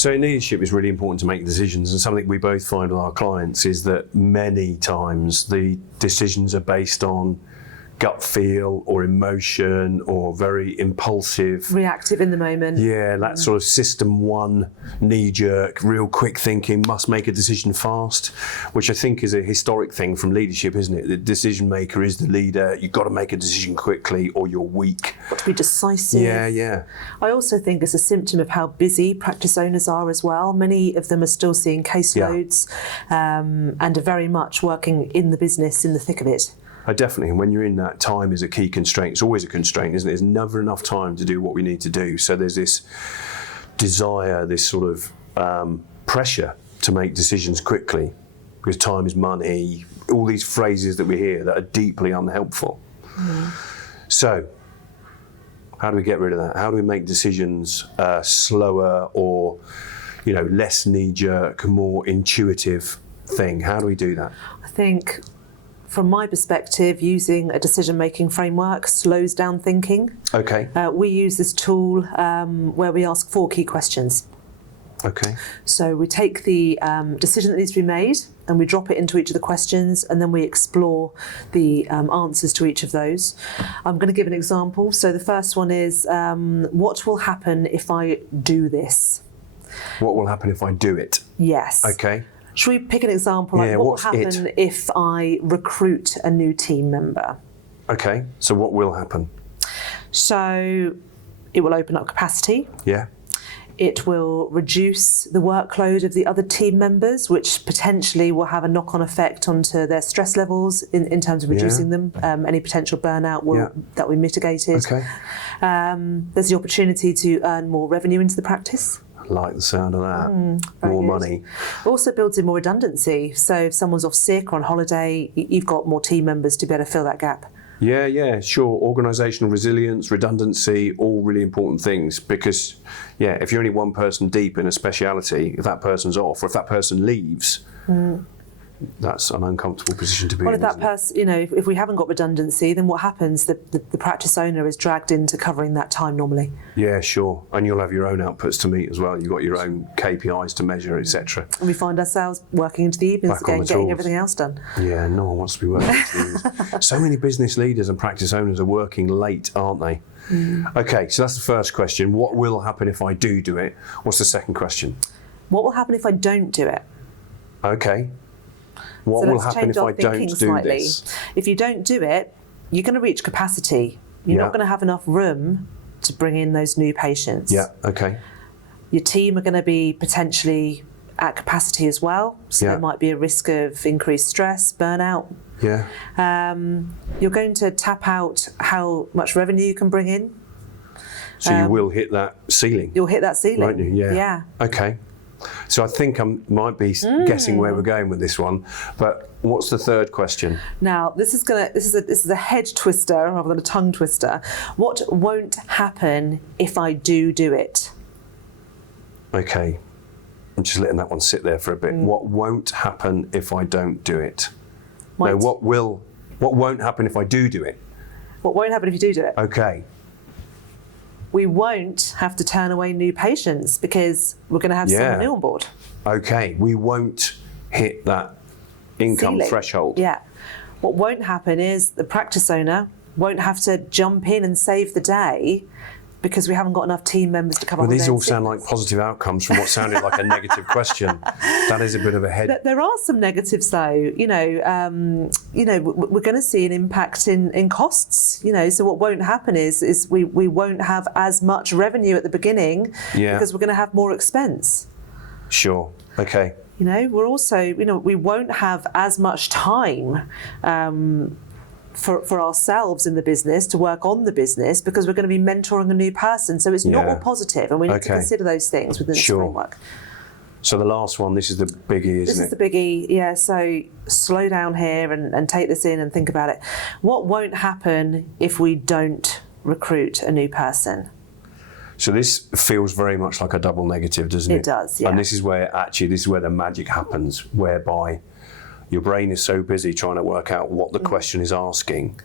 So in leadership, it's really important to make decisions, and something we both find with our clients is that many times the decisions are based on gut feel or emotion or very impulsive. Reactive in the moment. Yeah, that sort of system one, knee-jerk, real quick thinking, must make a decision fast, which I think is a historic thing from leadership, isn't it? The decision maker is the leader. You've got to make a decision quickly or you're weak. Got to be decisive. Yeah. I also think it's a symptom of how busy practice owners are as well. Many of them are still seeing caseloads and are very much working in the business, in the thick of it. Definitely, and when you're in that, time is a key constraint. It's always a constraint, isn't it? There's never enough time to do what we need to do. So there's this desire, this sort of pressure to make decisions quickly, because time is money, all these phrases that we hear that are deeply unhelpful. So how do we get rid of that? How do we make decisions slower or, less knee-jerk, more intuitive thing? How do we do that? I think, from my perspective, using a decision-making framework slows down thinking. Okay. We use this tool where we ask 4 key questions. Okay. So we take the decision that needs to be made and we drop it into each of the questions, and then we explore the answers to each of those. I'm going to give an example. So the first one is, what will happen if I do this? What will happen if I do it? Yes. Okay. Should we pick an example? Like, what will happen if I recruit a new team member? Okay, so what will happen? So it will open up capacity. Yeah. It will reduce the workload of the other team members, which potentially will have a knock-on effect onto their stress levels in terms of reducing them. Any potential burnout that we mitigated. Okay. There's the opportunity to earn more revenue into the practice. Like the sound of that. More money. Also builds in more redundancy. So if someone's off sick or on holiday, you've got more team members to be able to fill that gap. Yeah, sure. Organisational resilience, redundancy, all really important things, because, if you're only one person deep in a speciality, if that person's off or if that person leaves, that's an uncomfortable position to be in. Well, if that person, if we haven't got redundancy, then what happens? The practice owner is dragged into covering that time normally. Yeah, sure. And you'll have your own outputs to meet as well. You've got your own KPIs to measure, etc. And we find ourselves working into the evenings again, getting everything else done. Yeah, no one wants to be working into the evenings. So many business leaders and practice owners are working late, aren't they? Okay, so that's the first question. What will happen if I do it? What's the second question? What will happen if I don't do it? Okay. What will happen if I don't do this? If you don't do it, you're going to reach capacity. You're not going to have enough room to bring in those new patients. Yeah, okay. Your team are going to be potentially at capacity as well. So there might be a risk of increased stress, burnout. Yeah. You're going to tap out how much revenue you can bring in. So you will hit that ceiling. You'll hit that ceiling. Won't you? Yeah. Okay. So I think I might be guessing where we're going with this one, but what's the third question? Now this is a head twister rather than a tongue twister. What won't happen if I do it? Okay, I'm just letting that one sit there for a bit. What won't happen if I don't do it? No, what won't happen if I do it? What won't happen if you do it? Okay. We won't have to turn away new patients because we're going to have someone new on board. Okay, we won't hit that income ceiling. Threshold. Yeah. What won't happen is the practice owner won't have to jump in and save the day because we haven't got enough team members to cover. Well, these all sound like positive outcomes from what sounded like a negative question. That is a bit of a head. There are some negatives, though. We're going to see an impact in costs. So what won't happen is we won't have as much revenue at the beginning because we're going to have more expense. Sure. Okay. We're also, we won't have as much time. For ourselves in the business to work on the business because we're going to be mentoring a new person. So it's not all positive, and we need to consider those things within the framework. So the last one, this is the biggie, isn't it? This is the biggie, yeah. So slow down here and take this in and think about it. What won't happen if we don't recruit a new person? So this feels very much like a double negative, doesn't it? It does, yeah. And this is where the magic happens, whereby your brain is so busy trying to work out what the question is asking,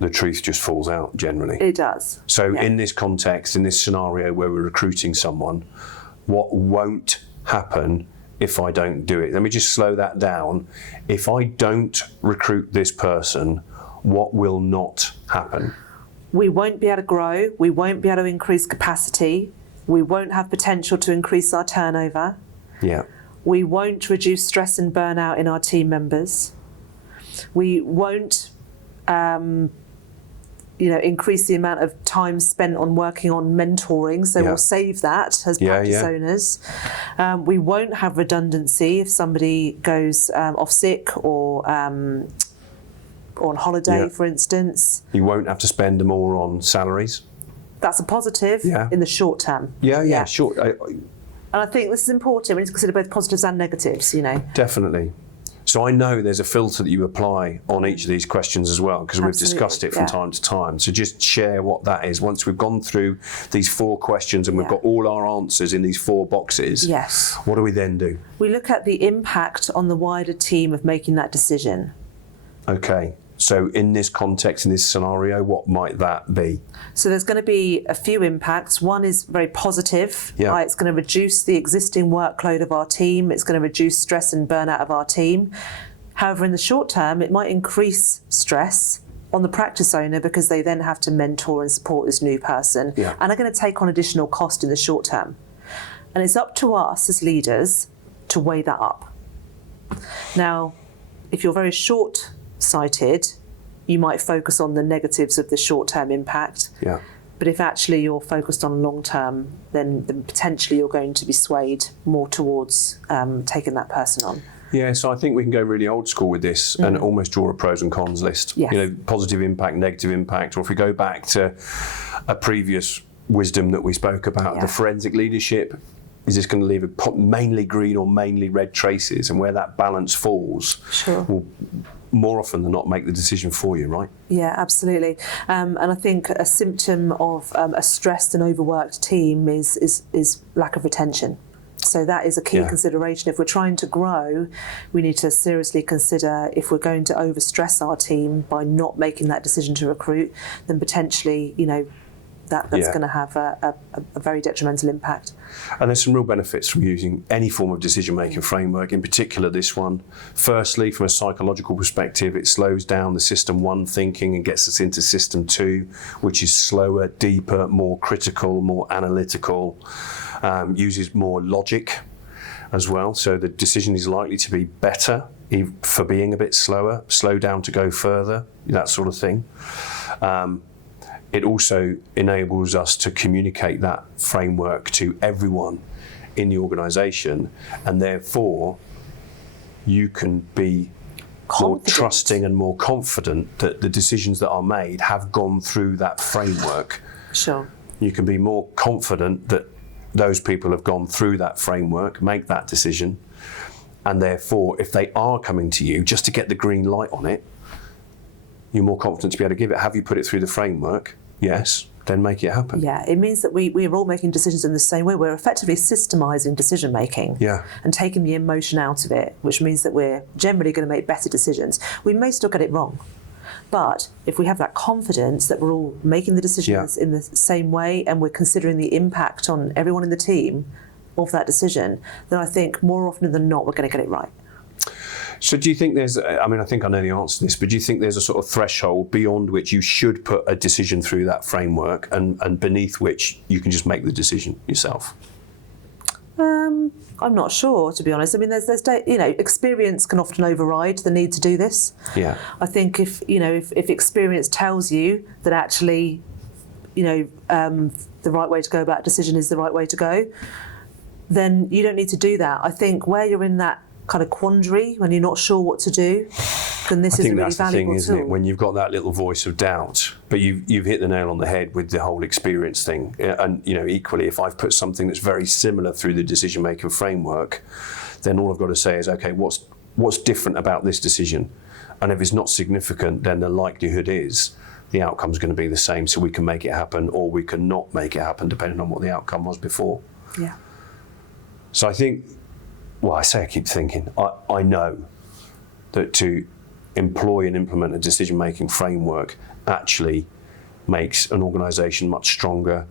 the truth just falls out generally. It does. So in this context, in this scenario where we're recruiting someone, what won't happen if I don't do it. Let me just slow that down. If I don't recruit this person, what will not happen? We won't be able to grow. We won't be able to increase capacity. We won't have potential to increase our turnover. Yeah. We won't reduce stress and burnout in our team members. We won't increase the amount of time spent on working on mentoring, so we'll save that as practice owners. We won't have redundancy if somebody goes off sick or on holiday, for instance. You won't have to spend more on salaries. That's a positive in the short term. Yeah, sure. And I think this is important. We need to consider both positives and negatives, Definitely. So I know there's a filter that you apply on each of these questions as well, because we've discussed it from time to time. So just share what that is. Once we've gone through these 4 questions and we've got all our answers in these 4 boxes, what do we then do? We look at the impact on the wider team of making that decision. Okay. So in this context, in this scenario, what might that be? So there's going to be a few impacts. One is very positive. Right? It's going to reduce the existing workload of our team. It's going to reduce stress and burnout of our team. However, in the short term, it might increase stress on the practice owner because they then have to mentor and support this new person and are going to take on additional cost in the short term. And it's up to us as leaders to weigh that up. Now, if you're very short-sighted, you might focus on the negatives of the short-term impact. Yeah. But if actually you're focused on long-term, then potentially you're going to be swayed more towards taking that person on. Yeah, so I think we can go really old school with this and almost draw a pros and cons list. Yes. You know, positive impact, negative impact, or if we go back to a previous wisdom that we spoke about, the forensic leadership, is this going to leave mainly green or mainly red traces? And where that balance falls will more often than not make the decision for you, right? Yeah, absolutely. And I think a symptom of a stressed and overworked team is lack of retention. So that is a key consideration. If we're trying to grow, we need to seriously consider if we're going to overstress our team by not making that decision to recruit, then potentially, that's going to have a very detrimental impact. And there's some real benefits from using any form of decision-making framework, in particular this one. Firstly, from a psychological perspective, it slows down the system 1 thinking and gets us into system 2, which is slower, deeper, more critical, more analytical, uses more logic as well. So the decision is likely to be better for being a bit slower, slow down to go further, that sort of thing. It also enables us to communicate that framework to everyone in the organisation, and therefore you can be more trusting and more confident that the decisions that are made have gone through that framework. Sure. You can be more confident that those people have gone through that framework, make that decision, and therefore if they are coming to you just to get the green light on it, you're more confident to be able to give it. Have you put it through the framework? Yes. Then make it happen. Yeah, it means that we are all making decisions in the same way. We're effectively systemising decision making and taking the emotion out of it, which means that we're generally going to make better decisions. We may still get it wrong, but if we have that confidence that we're all making the decisions in the same way and we're considering the impact on everyone in the team of that decision, then I think more often than not we're going to get it right. So do you think there's, I think I know the answer to this, but do you think there's a sort of threshold beyond which you should put a decision through that framework and beneath which you can just make the decision yourself? I'm not sure, to be honest. I mean, there's experience can often override the need to do this. Yeah. I think if experience tells you that actually, the right way to go about a decision is the right way to go, then you don't need to do that. I think where you're in that kind of quandary when you're not sure what to do, then this is a really valuable tool. I think that's the thing, isn't it? When you've got that little voice of doubt, but you've hit the nail on the head with the whole experience thing. And equally, if I've put something that's very similar through the decision-making framework, then all I've got to say is, okay, what's different about this decision? And if it's not significant, then the likelihood is the outcome's going to be the same, so we can make it happen or we can not make it happen, depending on what the outcome was before. Yeah. So I think, I keep thinking, I know that to employ and implement a decision-making framework actually makes an organisation much stronger.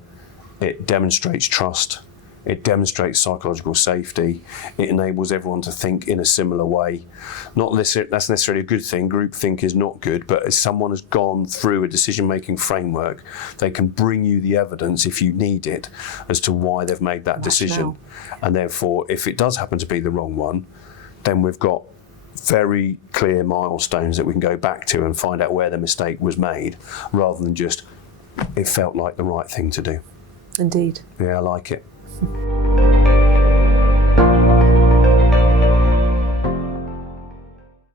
It demonstrates trust. It demonstrates psychological safety. It enables everyone to think in a similar way. Not that's necessarily a good thing. Groupthink is not good, but as someone has gone through a decision-making framework, they can bring you the evidence if you need it as to why they've made that decision. And therefore, if it does happen to be the wrong one, then we've got very clear milestones that we can go back to and find out where the mistake was made, rather than just, it felt like the right thing to do. Indeed. Yeah, I like it.